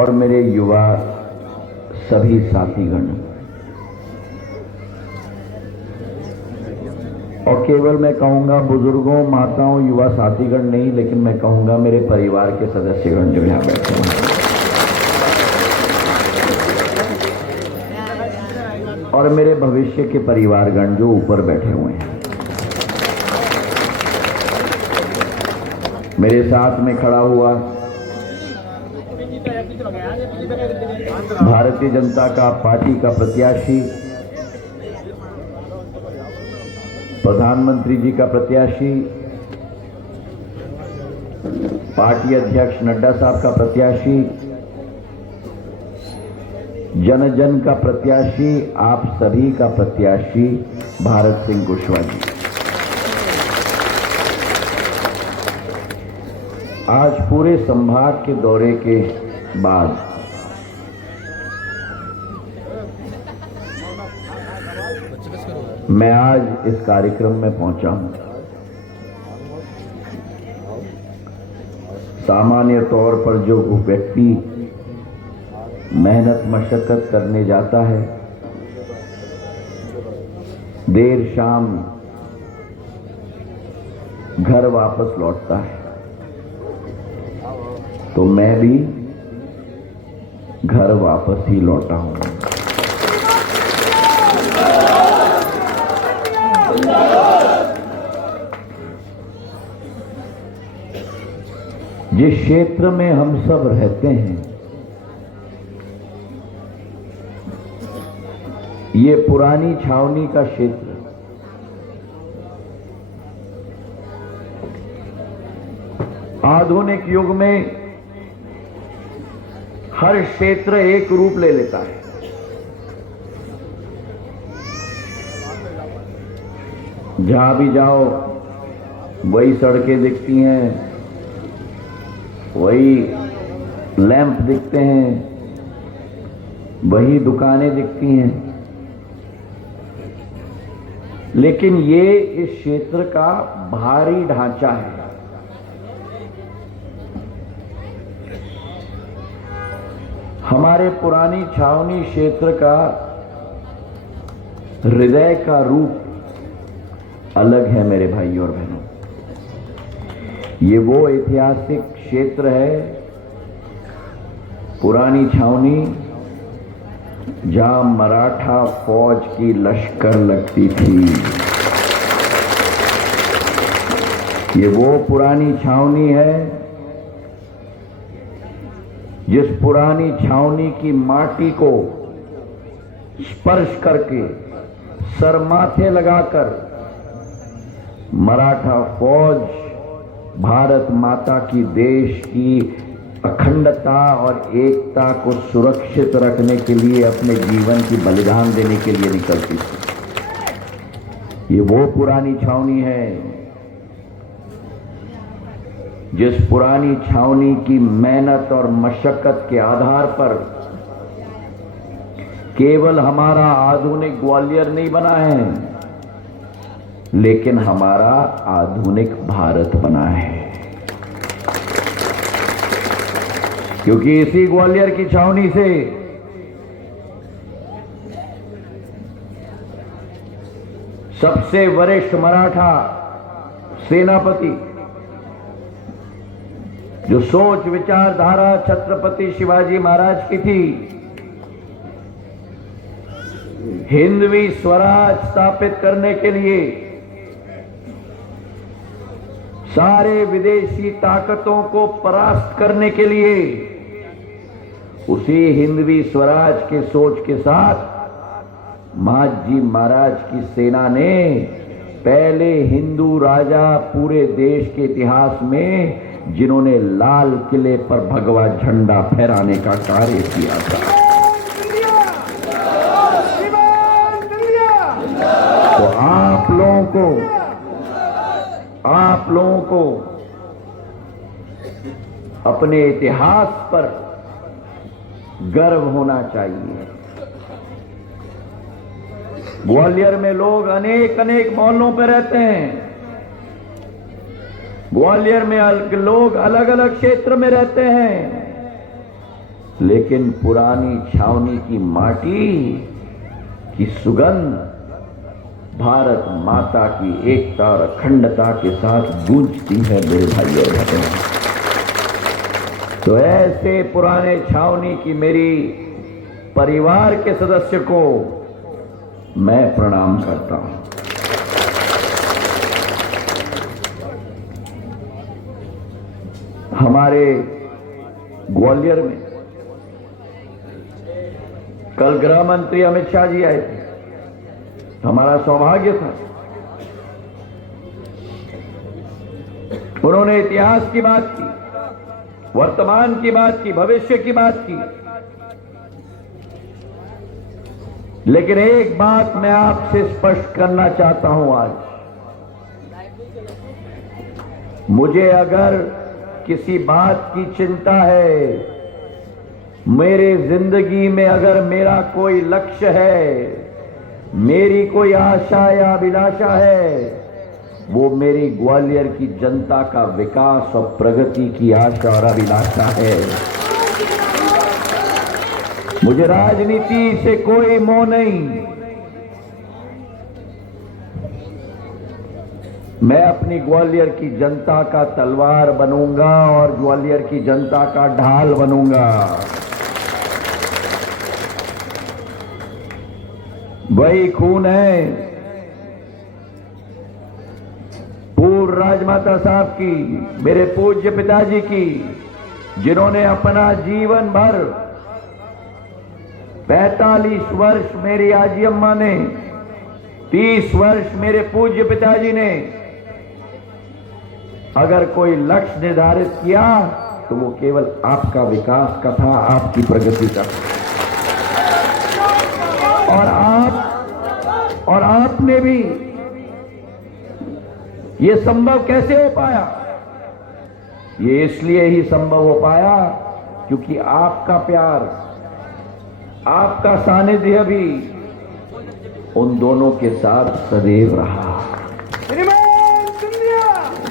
और मेरे युवा सभी साथीगण, और केवल मैं कहूंगा बुजुर्गों, माताओं, युवा साथीगण नहीं, लेकिन मैं कहूंगा मेरे परिवार के सदस्यगण जो यहां बैठे हैं, और मेरे भविष्य के परिवारगण जो ऊपर बैठे हुए हैं। मेरे साथ में खड़ा हुआ भारतीय जनता पार्टी का प्रत्याशी, प्रधानमंत्री जी का प्रत्याशी, पार्टी अध्यक्ष नड्डा साहब का प्रत्याशी, जन जन का प्रत्याशी, आप सभी का प्रत्याशी भारत सिंह कुशवाहा जी। आज पूरे संभाग के दौरे के बाद मैं आज इस कार्यक्रम में पहुंचा हूं। सामान्य तौर पर जो व्यक्ति मेहनत मशक्कत करने जाता है, देर शाम घर वापस लौटता है, तो मैं भी घर वापस ही लौटा हूं। जिस क्षेत्र में हम सब रहते हैं, ये पुरानी छावनी का क्षेत्र, आधुनिक युग में हर क्षेत्र एक रूप ले लेता है। जहां भी जाओ वही सड़कें दिखती हैं, वही लैंप दिखते हैं, वही दुकानें दिखती हैं। लेकिन ये इस क्षेत्र का भारी ढांचा है। हमारे पुरानी छावनी क्षेत्र का हृदय का रूप अलग है मेरे भाइयों और बहनों। ये वो ऐतिहासिक क्षेत्र है, पुरानी छावनी, जहां मराठा फौज की लश्कर लगती थी। ये वो पुरानी छावनी है जिस पुरानी छावनी की माटी को स्पर्श करके, सर माथे लगाकर मराठा फौज भारत माता की, देश की अखंडता और एकता को सुरक्षित रखने के लिए अपने जीवन की बलिदान देने के लिए निकलती थी। ये वो पुरानी छावनी है जिस पुरानी छावनी की मेहनत और मशक्कत के आधार पर केवल हमारा आधुनिक ग्वालियर नहीं बना है, लेकिन हमारा आधुनिक भारत बना है। क्योंकि इसी ग्वालियर की छावनी से सबसे वरिष्ठ मराठा सेनापति, जो सोच विचारधारा छत्रपति शिवाजी महाराज की थी, हिंदवी स्वराज स्थापित करने के लिए सारे विदेशी ताकतों को परास्त करने के लिए, उसी हिंदवी स्वराज के सोच के साथ महाजी महाराज की सेना ने पहले हिंदू राजा पूरे देश के इतिहास में जिन्होंने लाल किले पर भगवा झंडा फहराने का कार्य किया था। तो आप लोगों को अपने इतिहास पर गर्व होना चाहिए। ग्वालियर में लोग अनेक मोहल्लों पे रहते हैं। ग्वालियर में लोग अलग अलग क्षेत्र में रहते हैं। लेकिन पुरानी छावनी की माटी की सुगंध भारत माता की एकता और अखंडता के साथ गूंजती है मेरे भाइयों और बहनों। तो ऐसे पुराने छावनी की मेरी परिवार के सदस्य को मैं प्रणाम करता हूं। हमारे ग्वालियर में कल गृह मंत्री अमित शाह जी आए थे। हमारा सौभाग्य था, उन्होंने इतिहास की बात की, वर्तमान की बात की, भविष्य की बात की। लेकिन एक बात मैं आपसे स्पष्ट करना चाहता हूं आज, मुझे अगर किसी बात की चिंता है, मेरे जिंदगी में अगर मेरा कोई लक्ष्य है, मेरी कोई आशा या अभिलाषा है, वो मेरी ग्वालियर की जनता का विकास और प्रगति की आशा और अभिलाषा है। मुझे राजनीति से कोई मोह नहीं। मैं अपनी ग्वालियर की जनता का तलवार बनूंगा और ग्वालियर की जनता का ढाल बनूंगा। वही खून है पूर्व राजमाता साहब की, मेरे पूज्य पिताजी की, जिन्होंने अपना जीवन भर 45 वर्ष मेरी आजी अम्मा ने, 30 वर्ष मेरे पूज्य पिताजी ने अगर कोई लक्ष्य निर्धारित किया तो वो केवल आपका विकास का था, आपकी प्रगति का। और आपने भी ये संभव कैसे हो पाया? ये इसलिए ही संभव हो पाया क्योंकि आपका प्यार, आपका सानिध्य भी उन दोनों के साथ सदैव रहा।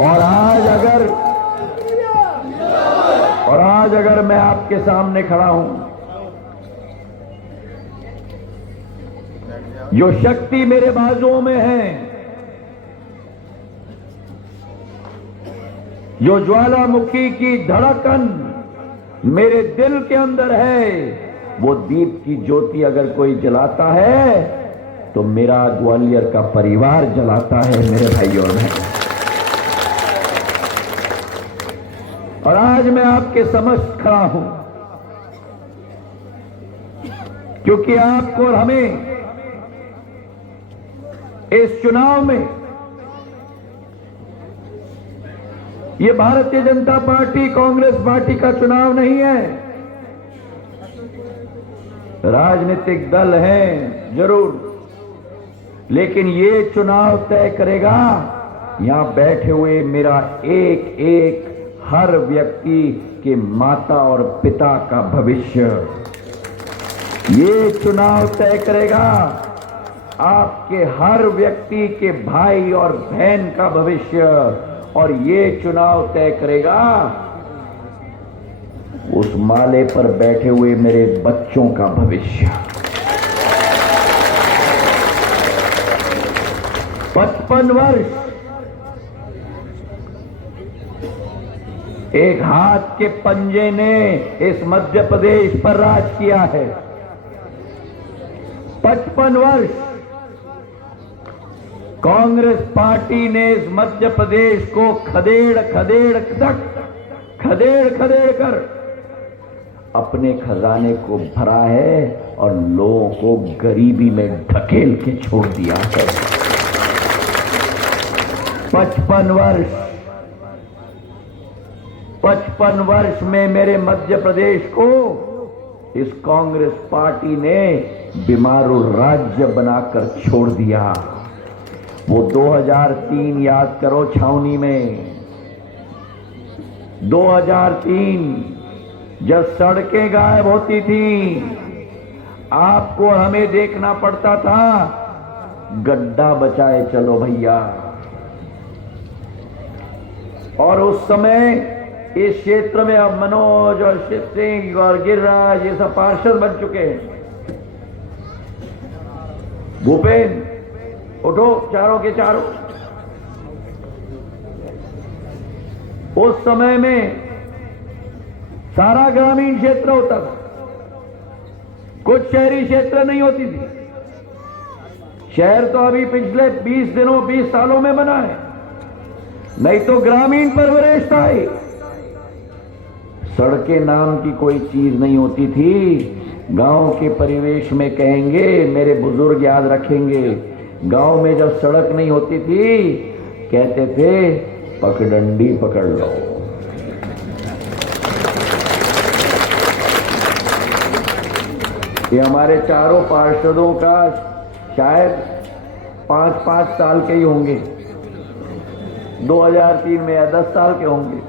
और आज अगर मैं आपके सामने खड़ा हूं, जो शक्ति मेरे बाजुओं में है, जो ज्वालामुखी की धड़कन मेरे दिल के अंदर है, वो दीप की ज्योति अगर कोई जलाता है तो मेरा ग्वालियर का परिवार जलाता है मेरे भाइयों और बहनों। और आज मैं आपके समक्ष खड़ा हूं क्योंकि आपको और हमें इस चुनाव में, ये भारतीय जनता पार्टी कांग्रेस पार्टी का चुनाव नहीं है। राजनीतिक दल हैं जरूर, लेकिन ये चुनाव तय करेगा यहां बैठे हुए मेरा एक एक हर व्यक्ति के माता और पिता का भविष्य। ये चुनाव तय करेगा आपके हर व्यक्ति के भाई और बहन का भविष्य। और ये चुनाव तय करेगा उस माले पर बैठे हुए मेरे बच्चों का भविष्य। 55 वर्ष एक हाथ के पंजे ने इस मध्य प्रदेश पर राज किया है। 55 वर्ष कांग्रेस पार्टी ने इस मध्य प्रदेश को खदेड़ कर अपने खजाने को भरा है और लोगों को गरीबी में ढकेल के छोड़ दिया है। 55 वर्ष में मेरे मध्य प्रदेश को इस कांग्रेस पार्टी ने बीमारू राज्य बनाकर छोड़ दिया। वो 2003 याद करो, छावनी में 2003 जब सड़कें गायब होती थी, आपको और हमें देखना पड़ता था गड्ढा बचाए चलो भैया। और उस समय इस क्षेत्र में अब मनोज और शिव सिंह और गिरिराज ये सब पार्षद बन चुके हैं। भूपेन उठो चारों के चारों। उस समय में सारा ग्रामीण क्षेत्र होता था, कुछ शहरी क्षेत्र नहीं होती थी। शहर तो अभी पिछले 20 सालों में बना है, नहीं तो ग्रामीण परवरिश था। सड़कें नाम की कोई चीज नहीं होती थी। गांव के परिवेश में कहेंगे, मेरे बुजुर्ग याद रखेंगे, गांव में जब सड़क नहीं होती थी कहते थे पगडंडी पकड़ लो। ये हमारे चारों पार्षदों का शायद 5-5 साल के ही होंगे, 2003 में या 10 साल के होंगे।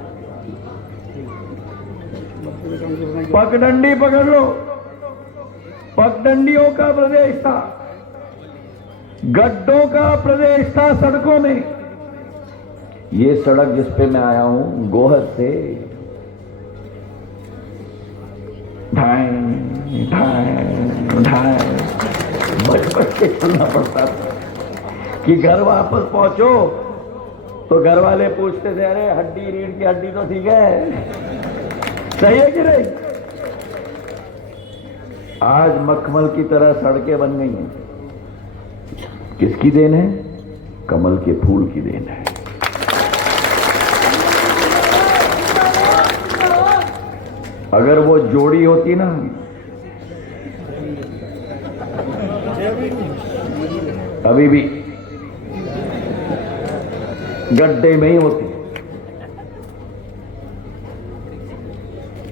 पगडंडी पकड़ लो। पगडंडियों का प्रदेश था, गड्ढों का प्रदेश था सड़कों में। ये सड़क जिस पे मैं आया हूं गोहद से ढाई ढाई ढाई बच के चलना पड़ता था कि घर वापस पहुंचो तो घर वाले पूछते थे, अरे हड्डी रीढ़ की हड्डी तो ठीक है, सही है कि नहीं? आज मखमल की तरह सड़कें बन गई हैं। किसकी देन है? कमल के फूल की देन है। अगर वो जोड़ी होती ना, अभी भी गड्ढे में ही होती,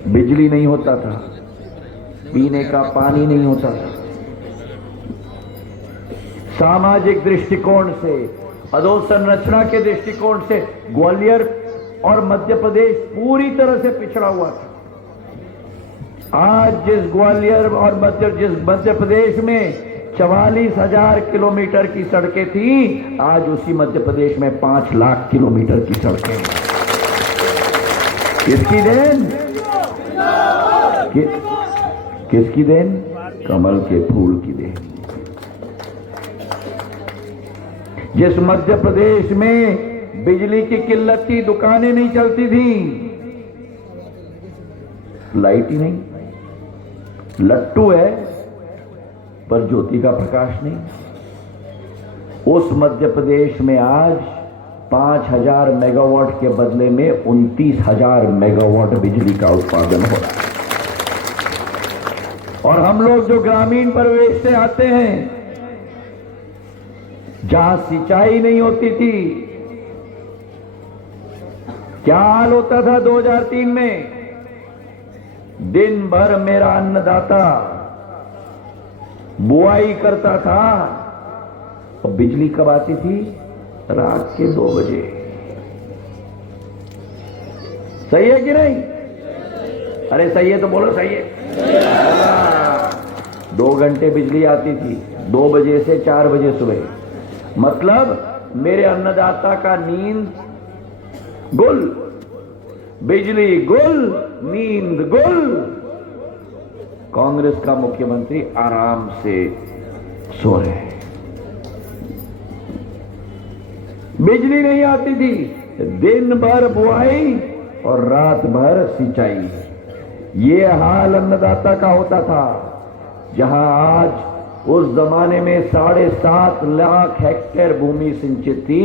बिजली नहीं होता था, पीने का पानी नहीं होता था। सामाजिक दृष्टिकोण से, अधोसंरचना के दृष्टिकोण से ग्वालियर और मध्य प्रदेश पूरी तरह से पिछड़ा हुआ था। आज जिस ग्वालियर और मध्य प्रदेश में 44,000 किलोमीटर की सड़कें थी, आज उसी मध्य प्रदेश में 5 लाख किलोमीटर की सड़कें। किसकी देन? किसकी देन? कमल के फूल की देन। जिस मध्य प्रदेश में बिजली की किल्लत थी, दुकानें नहीं चलती थी, लाइट ही नहीं, लट्टू है पर ज्योति का प्रकाश नहीं, उस मध्य प्रदेश में आज 5,000 मेगावाट के बदले में 29,000 मेगावाट बिजली का उत्पादन हो रहा है। और हम लोग जो ग्रामीण परिवेश से आते हैं, जहां सिंचाई नहीं होती थी, क्या हाल होता था 2003 में? दिन भर मेरा अन्नदाता बुआई करता था और बिजली कब आती थी? रात के 2 बजे। सही है कि नहीं? अरे सही है तो बोलो सही है। 2 घंटे बिजली आती थी, 2 बजे से 4 बजे सुबह। मतलब मेरे अन्नदाता का नींद गुल, बिजली गुल, नींद गुल। कांग्रेस का मुख्यमंत्री आराम से सो रहे। बिजली नहीं आती थी, दिन भर बुआई और रात भर सिंचाई। ये हाल अन्नदाता का होता था। जहां आज उस जमाने में 7.5 लाख हेक्टेयर भूमि सिंचित थी,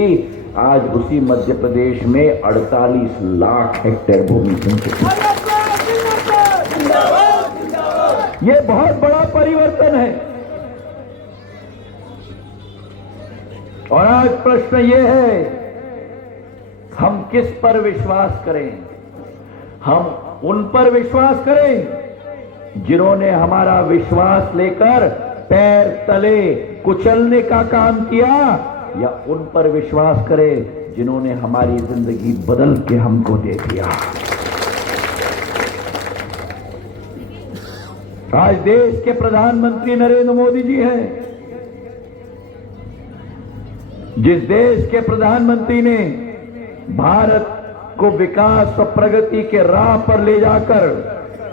आज उसी मध्य प्रदेश में 48 लाख हेक्टेयर भूमि सिंचित है। ये बहुत बड़ा परिवर्तन है। और आज प्रश्न ये है, हम किस पर विश्वास करें? हम उन पर विश्वास करें जिन्होंने हमारा विश्वास लेकर पैर तले कुचलने का काम किया, या उन पर विश्वास करें जिन्होंने हमारी जिंदगी बदल के हमको दे दिया। आज देश के प्रधानमंत्री नरेंद्र मोदी जी हैं। जिस देश के प्रधानमंत्री ने भारत को विकास और प्रगति के राह पर ले जाकर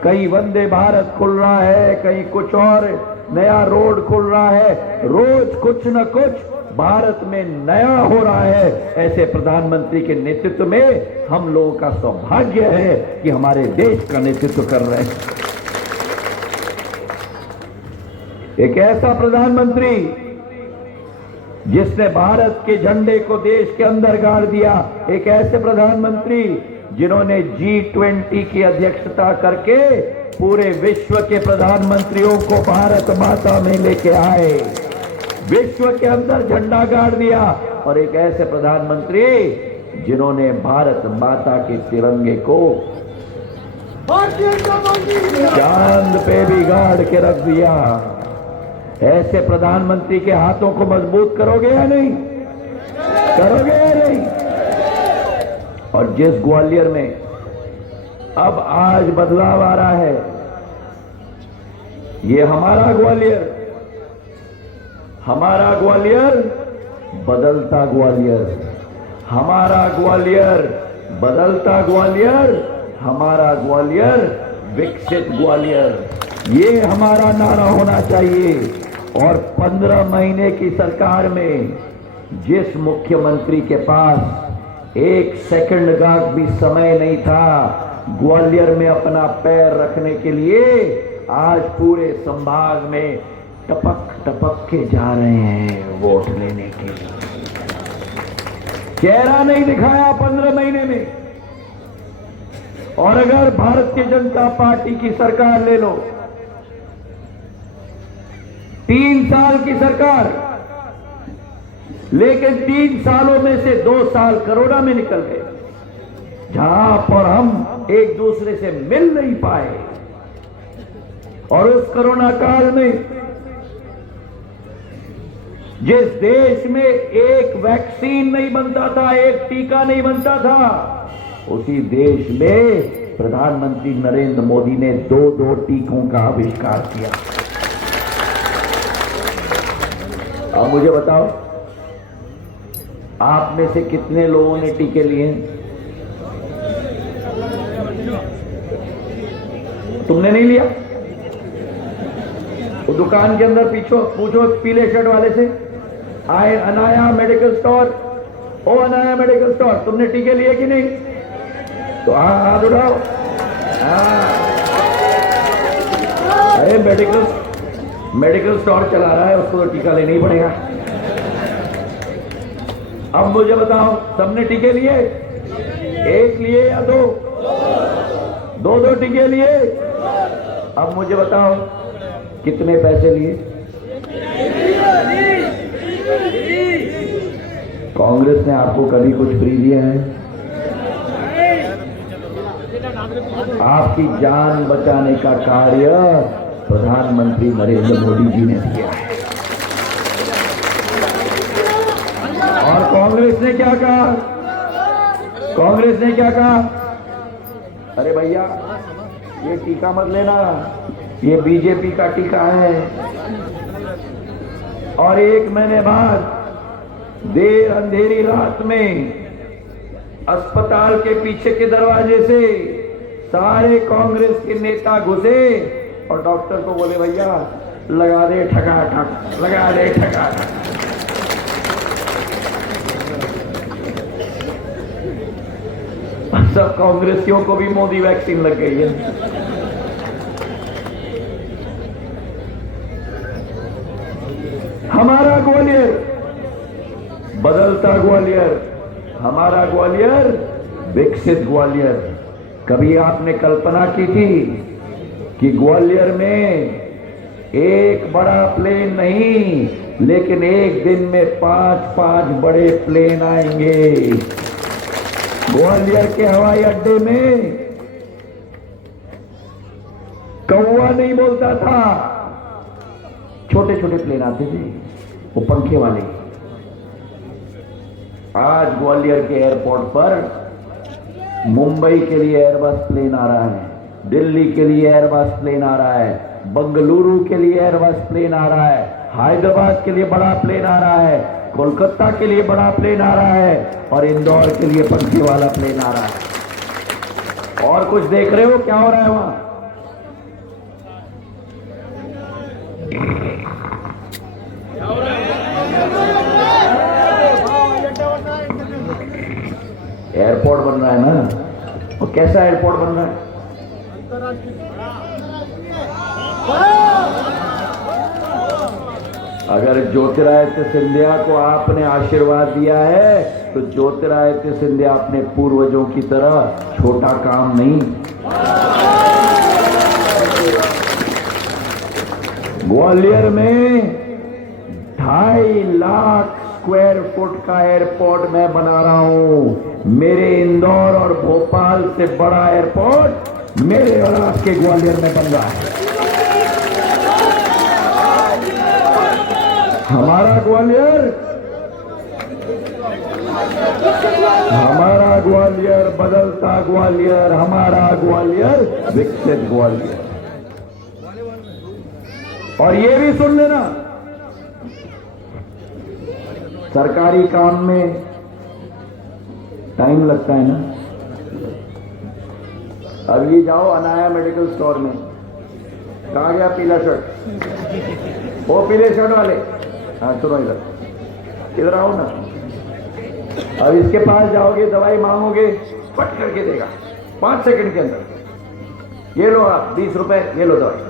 कहीं वंदे भारत खुल रहा है, कहीं कुछ और नया रोड खुल रहा है, रोज कुछ न कुछ भारत में नया हो रहा है। ऐसे प्रधानमंत्री के नेतृत्व में हम लोगों का सौभाग्य है कि हमारे देश का नेतृत्व कर रहे हैं। एक ऐसा प्रधानमंत्री जिसने भारत के झंडे को देश के अंदर गाड़ दिया, एक ऐसे प्रधानमंत्री जिन्होंने G20 की अध्यक्षता करके पूरे विश्व के प्रधानमंत्रियों को भारत माता में लेके आए, विश्व के अंदर झंडा गाड़ दिया, और एक ऐसे प्रधानमंत्री जिन्होंने भारत माता के तिरंगे को चांद पे भी गाड़ के रख दिया। ऐसे प्रधानमंत्री के हाथों को मजबूत करोगे या नहीं? करोगे या नहीं? और जिस ग्वालियर में अब आज बदलाव आ रहा है, ये हमारा ग्वालियर, हमारा ग्वालियर बदलता ग्वालियर, हमारा ग्वालियर बदलता ग्वालियर, हमारा ग्वालियर विकसित ग्वालियर, ये हमारा नारा होना चाहिए। और 15 महीने की सरकार में जिस मुख्यमंत्री के पास एक सेकंड का भी समय नहीं था ग्वालियर में अपना पैर रखने के लिए, आज पूरे संभाग में टपक टपक के जा रहे हैं वोट लेने के लिए। चेहरा नहीं दिखाया 15 महीने में। और अगर भारतीय जनता पार्टी की सरकार ले लो, 3 साल की सरकार, लेकिन 3 सालों में से 2 साल कोरोना में निकल गए, जहां पर हम एक दूसरे से मिल नहीं पाए। और उस कोरोना काल में जिस देश में एक वैक्सीन नहीं बनता था, एक टीका नहीं बनता था, उसी देश में प्रधानमंत्री नरेंद्र मोदी ने 2 टीकों का आविष्कार किया। अब मुझे बताओ, आप में से कितने लोगों ने टीके लिए? तुमने नहीं लिया? वो दुकान के अंदर पूछो पीले शर्ट वाले से, आए अनाया मेडिकल स्टोर, ओ अनाया मेडिकल स्टोर, तुमने टीके लिए कि नहीं? तो हाथ उठाओ। अरे मेडिकल स्टोर चला रहा है, उसको तो टीका लेना ही पड़ेगा। अब मुझे बताओ, सबने टीके लिए? एक लिए या 2? 2 टीके लिए। अब मुझे बताओ कितने पैसे लिए? कांग्रेस ने आपको कभी कुछ फ्री दिया है? आपकी जान बचाने का कार्य प्रधानमंत्री नरेंद्र मोदी जी ने किया है। और कांग्रेस ने क्या कहा? कांग्रेस ने क्या कहा? अरे भैया, ये टीका मत लेना, ये बीजेपी का टीका है। और 1 महीने बाद देर अंधेरी रात में अस्पताल के पीछे के दरवाजे से सारे कांग्रेस के नेता घुसे और डॉक्टर को बोले, भैया लगा दे ठकाठक, लगा दे ठकाठक। सब कांग्रेसियों को भी मोदी वैक्सीन लग गई है। हमारा ग्वालियर बदलता ग्वालियर, हमारा ग्वालियर विकसित ग्वालियर। कभी आपने कल्पना की थी कि ग्वालियर में एक बड़ा प्लेन नहीं, लेकिन एक दिन में 5 बड़े प्लेन आएंगे? ग्वालियर के हवाई अड्डे में कौवा नहीं बोलता था, छोटे छोटे प्लेन आते थे, वो पंखे वाले। आज ग्वालियर के एयरपोर्ट पर मुंबई के लिए एयरबस प्लेन आ रहा है, दिल्ली के लिए एयरबस प्लेन आ रहा है, बेंगलुरु के लिए एयरबस प्लेन आ रहा है, हैदराबाद के लिए बड़ा प्लेन आ रहा है, कोलकाता के लिए बड़ा प्लेन आ रहा है और इंदौर के लिए पंखे वाला प्लेन आ रहा है। और कुछ देख रहे हो क्या हो रहा है वहां? एयरपोर्ट बन रहा है ना, और कैसा एयरपोर्ट बन रहा है? अगर ज्योतिरादित्य सिंधिया को आपने आशीर्वाद दिया है तो ज्योतिरादित्य सिंधिया अपने पूर्वजों की तरह छोटा काम नहीं। ग्वालियर में 2.5 लाख स्क्वायर फुट का एयरपोर्ट मैं बना रहा हूं। मेरे इंदौर और भोपाल से बड़ा एयरपोर्ट मेरे और आपके ग्वालियर में बन रहा है। हमारा ग्वालियर बदलता ग्वालियर, हमारा ग्वालियर विकसित ग्वालियर। और ये भी सुन लेना, सरकारी काम में टाइम लगता है ना। अब ये जाओ अनाया मेडिकल स्टोर में, कहा गया पीला शर्ट, वो पीले शर्ट वाले, हाँ सुनो इधर आओ ना। अब इसके पास जाओगे, दवाई मांगोगे, फट करके देगा 5 सेकंड के अंदर। ये लो आप 20 रुपए, ये लो दवाई।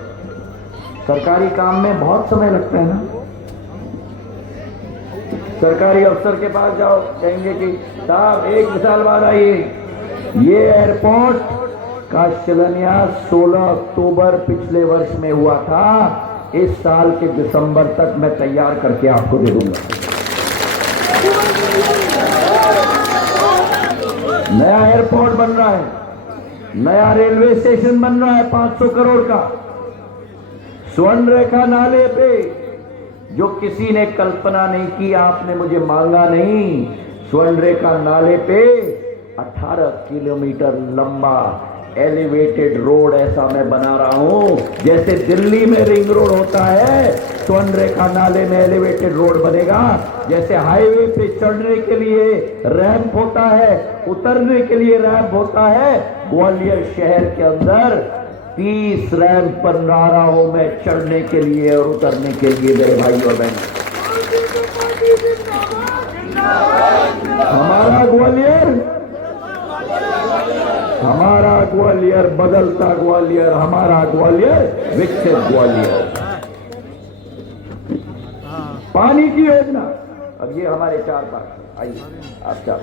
सरकारी काम में बहुत समय लगता है ना। सरकारी अफसर के पास जाओ, कहेंगे कि साहब 1 साल बाद आइए। ये एयरपोर्ट का शिलान्यास 16 अक्टूबर पिछले वर्ष में हुआ था। इस साल के दिसंबर तक मैं तैयार करके आपको दे दूंगा। नया एयरपोर्ट बन रहा है, नया रेलवे स्टेशन बन रहा है 500 करोड़ का। स्वर्ण रेखा नाले पे जो किसी ने कल्पना नहीं की, आपने मुझे मांगा नहीं, स्वर्ण रेखा नाले पे 18 किलोमीटर लंबा एलिवेटेड रोड ऐसा मैं बना रहा हूं। जैसे दिल्ली में रिंग रोड होता है, स्वर्ण रेखा नाले में एलिवेटेड रोड बनेगा। जैसे हाईवे पे चढ़ने के लिए रैंप होता है, उतरने के लिए रैंप होता है, ग्वालियर शहर के अंदर 30 रैंप बना रहा हूं मैं, चढ़ने के लिए और उतरने के लिए मेरे भाई और बहन। हमारा ग्वालियर बदलता ग्वालियर, हमारा ग्वालियर विकसित ग्वालियर। पानी की योजना, अब ये हमारे 4 पार्षद, आइए आप 4।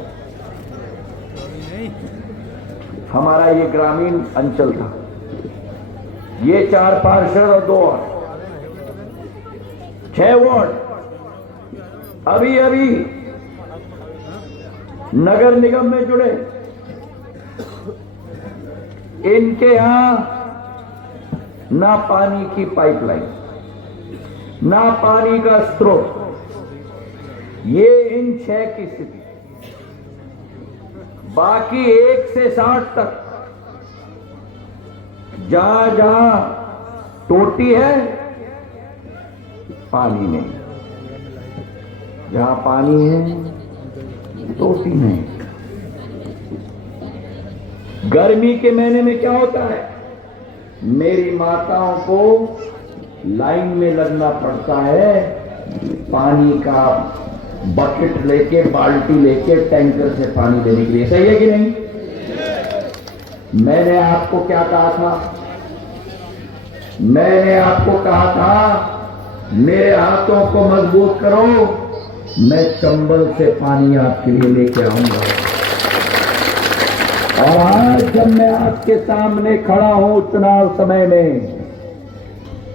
हमारा ये ग्रामीण अंचल था, ये 4 पार्षद और 2 और 6 वार्ड अभी नगर निगम में जुड़े। इनके यहां ना पानी की पाइपलाइन, ना पानी का स्रोत। ये इन 6 की स्थिति। बाकी 1 से 60 तक जहां जहां टोटी है पानी नहीं, जहां पानी है टोटी नहीं। गर्मी के महीने में क्या होता है, मेरी माताओं को लाइन में लगना पड़ता है पानी का बकेट लेके, बाल्टी लेके, टैंकर से पानी देने के लिए। सही है कि नहीं? मैंने आपको क्या कहा था? मैंने आपको कहा था मेरे हाथों को मजबूत करो, मैं चंबल से पानी आपके लिए लेके आऊंगा। और आज जब मैं आपके सामने खड़ा हूं चुनाव समय में,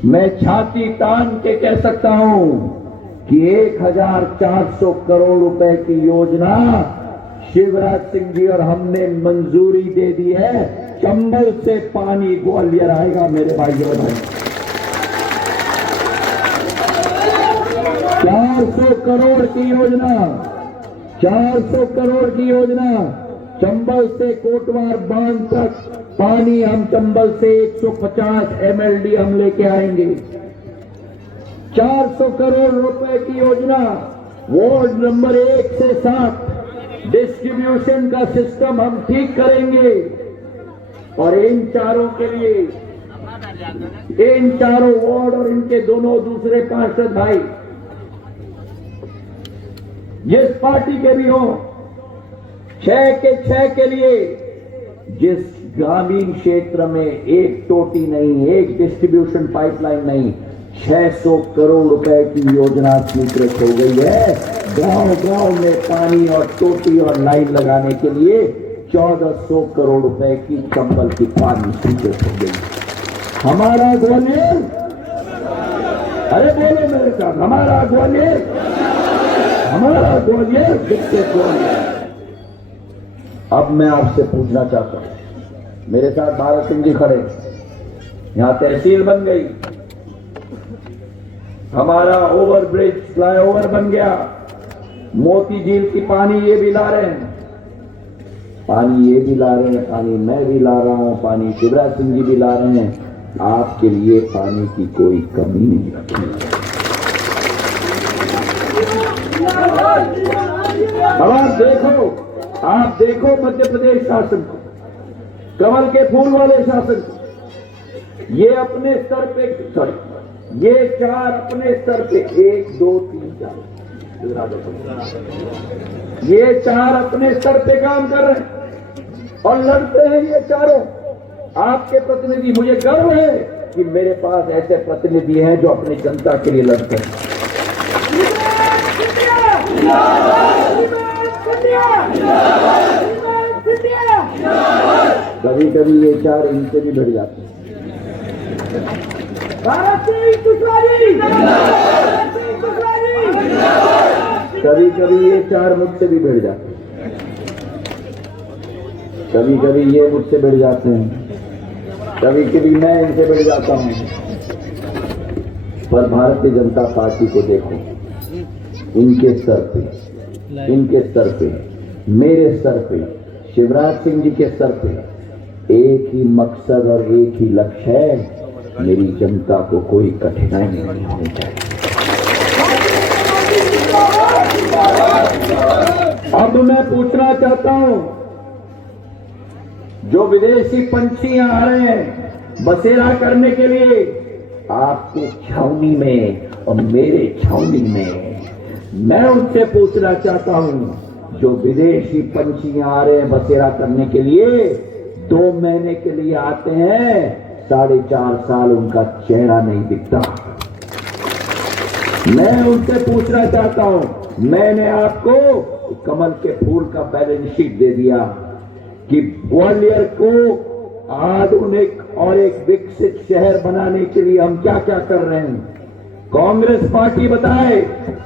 मैं छाती तान के कह सकता हूं कि 1400 करोड़ रुपए की योजना शिवराज सिंह जी और हमने मंजूरी दे दी है। चंबल से पानी ग्वालियर आएगा मेरे भाइयों और बहनों। 400 करोड़ की योजना, 400 करोड़ की योजना। चंबल से कोटवार बांध तक पानी हम चंबल से 150 MLD हम लेके आएंगे। 400 करोड़ रुपए की योजना वार्ड नंबर 1 से 7 डिस्ट्रीब्यूशन का सिस्टम हम ठीक करेंगे और इन चारों के लिए, इन चारों वार्ड और इनके दोनों दूसरे पार्षद भाई जिस पार्टी के भी हो, 6 के 6 के लिए जिस ग्रामीण क्षेत्र में एक टोटी नहीं, एक डिस्ट्रीब्यूशन पाइपलाइन नहीं, 600 करोड़ रुपए की योजना स्वीकृत हो गई है। गांव गांव में पानी और टोटी और लाइन लगाने के लिए 1400 करोड़ रुपए की चंबल की पानी स्वीकृत हो गई। हमारा ग्वालियर, अरे बोलो मेरे साथ, हमारा ग्वालियर, हमारा ग्वालियर, विकसित ग्वालियर। अब मैं आपसे पूछना चाहता हूं, मेरे साथ भारत सिंह जी खड़े, यहां तहसील बन गई, हमारा ओवरब्रिज फ्लाईओवर बन गया, मोती झील की पानी ये भी ला रहे हैं, पानी ये भी ला रहे हैं, पानी मैं भी ला रहा हूं, पानी शिवराज सिंह जी भी ला रहे हैं। आपके लिए पानी की कोई कमी नहीं रखी। अब आप देखो मध्य प्रदेश शासन को, कमल के फूल वाले शासन को, ये अपने स्तर पे, सॉरी, ये 4 अपने स्तर पे, 1 2 3 4, ये 4 अपने स्तर पे काम कर रहे हैं और लड़ते हैं ये चारों आपके प्रतिनिधि। मुझे गर्व है कि मेरे पास ऐसे प्रतिनिधि हैं जो अपनी जनता के लिए लड़ते हैं। कभी कभी ये 4 इनसे भी बढ़ जाते हैं। कभी कभी ये 4 मुझसे भी बढ़ जाते हैं, कभी कभी ये मुझसे बढ़ जाते हैं, कभी कभी मैं इनसे बढ़ जाता हूं। पर भारतीय जनता पार्टी को देखो, इनके स्तर पे, इनके स्तर पे, मेरे स्तर पे, शिवराज सिंह जी के स्तर पे एक ही मकसद और एक ही लक्ष्य है, मेरी जनता को कोई कठिनाई नहीं होनी चाहिए। अब मैं पूछना चाहता हूं, जो विदेशी पंछी आ रहे हैं बसेरा करने के लिए आपके छावनी में और मेरे छावनी में, मैं उनसे पूछना चाहता हूं, जो विदेशी पंछी आ रहे हैं बसेरा करने के लिए, 2 महीने के लिए आते हैं, 4.5 साल उनका चेहरा नहीं दिखता। मैं उनसे पूछना चाहता हूं, मैंने आपको कमल के फूल का बैलेंस शीट दे दिया कि ग्वालियर को आधुनिक और एक विकसित शहर बनाने के लिए हम क्या क्या कर रहे हैं। कांग्रेस पार्टी बताए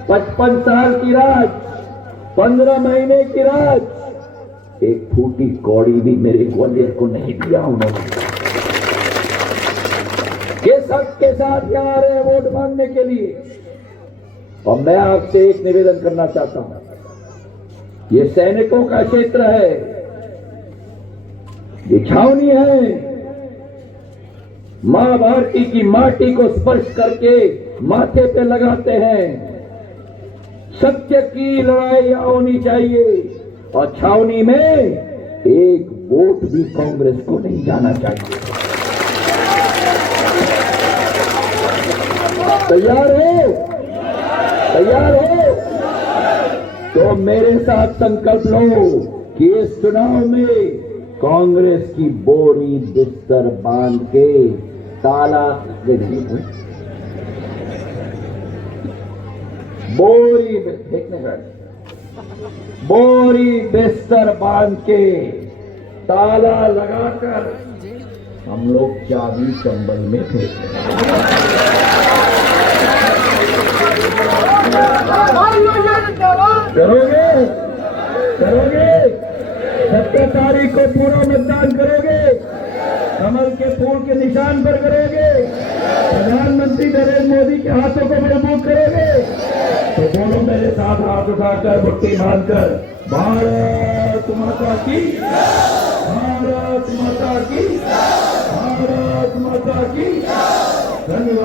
55 साल की राज, 15 महीने की राज, एक फूटी कौड़ी भी मेरे ग्वालियर को नहीं दिया उन्होंने। ये सबके साथ यहाँ आ रहे हैं वोट मांगने के लिए। और मैं आपसे एक निवेदन करना चाहता हूं, ये सैनिकों का क्षेत्र है, ये छावनी है, मां भारती की माटी को स्पर्श करके माथे पे लगाते हैं। सत्य की लड़ाई होनी चाहिए और छावनी में एक वोट भी कांग्रेस को नहीं जाना चाहिए। तैयार हो? तैयार हो? तो मेरे साथ संकल्प लो कि इस चुनाव में कांग्रेस की बोरी बिस्तर बांध के ताला बोरी बिस्तर बांध के ताला लगाकर हम लोग चाबी चंबल में फेंक करोगे? करोगे? 17 तारीख को पूरा मतदान करोगे? कमल के फूल के निशान पर करोगे? प्रधानमंत्री नरेंद्र मोदी के हाथों को मजबूत करोगे? तो बोलो मेरे साथ, हाथ उठाकर मुट्ठी बांधकर, भारत माता की, भारत माता की, भारत माता की। धन्यवाद।